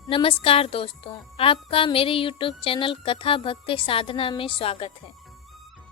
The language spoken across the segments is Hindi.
नमस्कार दोस्तों, आपका मेरे YouTube चैनल कथा भक्ति साधना में स्वागत है।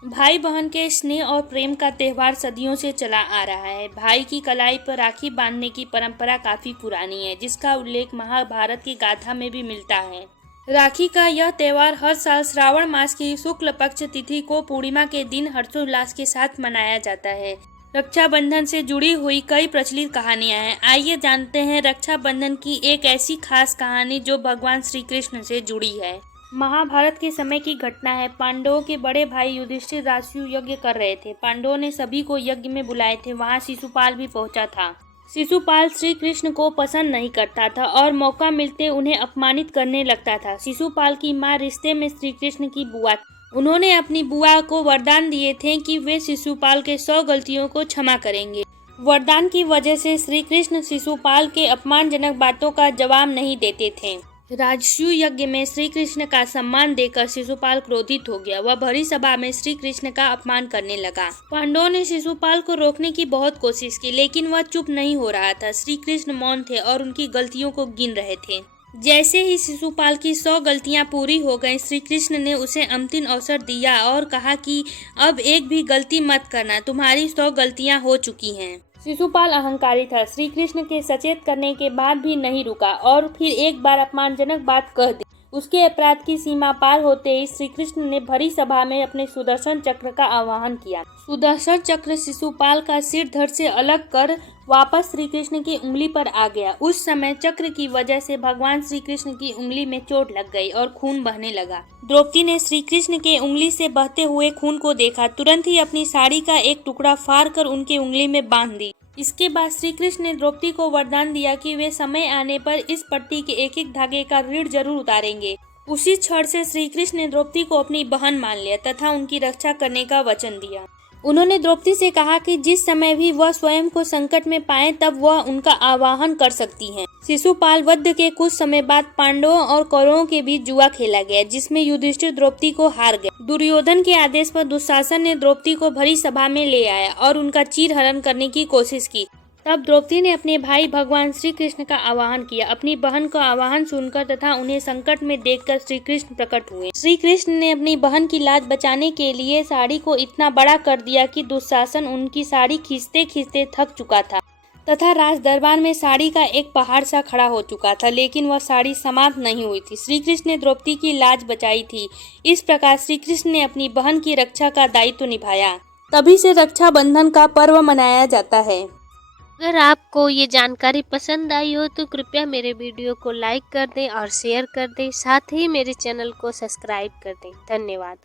भाई बहन के स्नेह और प्रेम का त्यौहार सदियों से चला आ रहा है। भाई की कलाई पर राखी बांधने की परंपरा काफी पुरानी है, जिसका उल्लेख महाभारत की गाथा में भी मिलता है। राखी का यह त्यौहार हर साल श्रावण मास की शुक्ल पक्ष तिथि को पूर्णिमा के दिन हर्षोल्लास के साथ मनाया जाता है। रक्षाबंधन से जुड़ी हुई कई प्रचलित कहानियां हैं। आइए जानते हैं रक्षाबंधन की एक ऐसी खास कहानी जो भगवान श्री कृष्ण से जुड़ी है। महाभारत के समय की घटना है। पांडवों के बड़े भाई युधिष्ठिर राजसूय यज्ञ कर रहे थे। पांडवों ने सभी को यज्ञ में बुलाए थे। वहां शिशुपाल भी पहुंचा था। शिशुपाल श्री कृष्ण को पसंद नहीं करता था और मौका मिलते उन्हें अपमानित करने लगता था। शिशुपाल की माँ रिश्ते में श्री कृष्ण की बुआ, उन्होंने अपनी बुआ को वरदान दिए थे कि वे शिशुपाल के 100 गलतियों को क्षमा करेंगे। वरदान की वजह से श्री कृष्ण शिशुपाल के अपमानजनक बातों का जवाब नहीं देते थे। राजसूय यज्ञ में श्री कृष्ण का सम्मान देकर शिशुपाल क्रोधित हो गया। वह भरी सभा में श्री कृष्ण का अपमान करने लगा। पांडवों ने शिशुपाल को रोकने की बहुत कोशिश की, लेकिन वह चुप नहीं हो रहा था। श्री कृष्ण मौन थे और उनकी गलतियों को गिन रहे थे। जैसे ही शिशुपाल की 100 गलतियां पूरी हो गईं, श्री कृष्ण ने उसे अंतिम अवसर दिया और कहा कि अब एक भी गलती मत करना, तुम्हारी 100 गलतियां हो चुकी हैं। शिशुपाल अहंकारी था। श्री कृष्ण के सचेत करने के बाद भी नहीं रुका और फिर एक बार अपमानजनक बात कह दी। उसके अपराध की सीमा पार होते ही श्री कृष्ण ने भरी सभा में अपने सुदर्शन चक्र का आह्वान किया। सुदर्शन चक्र शिशुपाल का सिर धड़ से अलग कर वापस श्री कृष्ण की उंगली पर आ गया। उस समय चक्र की वजह से भगवान श्री कृष्ण की उंगली में चोट लग गई और खून बहने लगा। द्रौपदी ने श्री कृष्ण के उंगली से बहते हुए खून को देखा। तुरंत ही अपनी साड़ी का एक टुकड़ा फाड़ कर उनकी उंगली में बांध दी। इसके बाद श्री कृष्ण ने द्रौपदी को वरदान दिया कि वे समय आने पर इस पट्टी के एक एक धागे का ऋण जरूर उतारेंगे। उसी क्षण से श्री कृष्ण ने द्रौपदी को अपनी बहन मान लिया तथा उनकी रक्षा करने का वचन दिया। उन्होंने द्रौपदी से कहा कि जिस समय भी वह स्वयं को संकट में पाए तब वह उनका आवाहन कर सकती हैं। शिशुपाल वध के कुछ समय बाद पांडवों और कौरवों के बीच जुआ खेला गया, जिसमें युधिष्ठिर द्रौपदी को हार गए। दुर्योधन के आदेश पर दुशासन ने द्रौपदी को भरी सभा में ले आया और उनका चीरहरण करने की कोशिश की। तब द्रौपदी ने अपने भाई भगवान श्री कृष्ण का आवाहन किया। अपनी बहन का आवाहन सुनकर तथा उन्हें संकट में देखकर श्री कृष्ण प्रकट हुए। श्री कृष्ण ने अपनी बहन की लाज बचाने के लिए साड़ी को इतना बड़ा कर दिया कि दुशासन उनकी साड़ी खींचते खींचते थक चुका था तथा राज दरबार में साड़ी का एक पहाड़ सा खड़ा हो चुका था, लेकिन वह साड़ी समाप्त नहीं हुई थी। श्री कृष्ण ने द्रौपदी की लाज बचाई थी। इस प्रकार श्री कृष्ण ने अपनी बहन की रक्षा का दायित्व निभाया। तभी से रक्षाबंधन का पर्व मनाया जाता है। अगर आपको ये जानकारी पसंद आई हो तो कृपया मेरे वीडियो को लाइक कर दें और शेयर कर दें, साथ ही मेरे चैनल को सब्सक्राइब कर दें। धन्यवाद।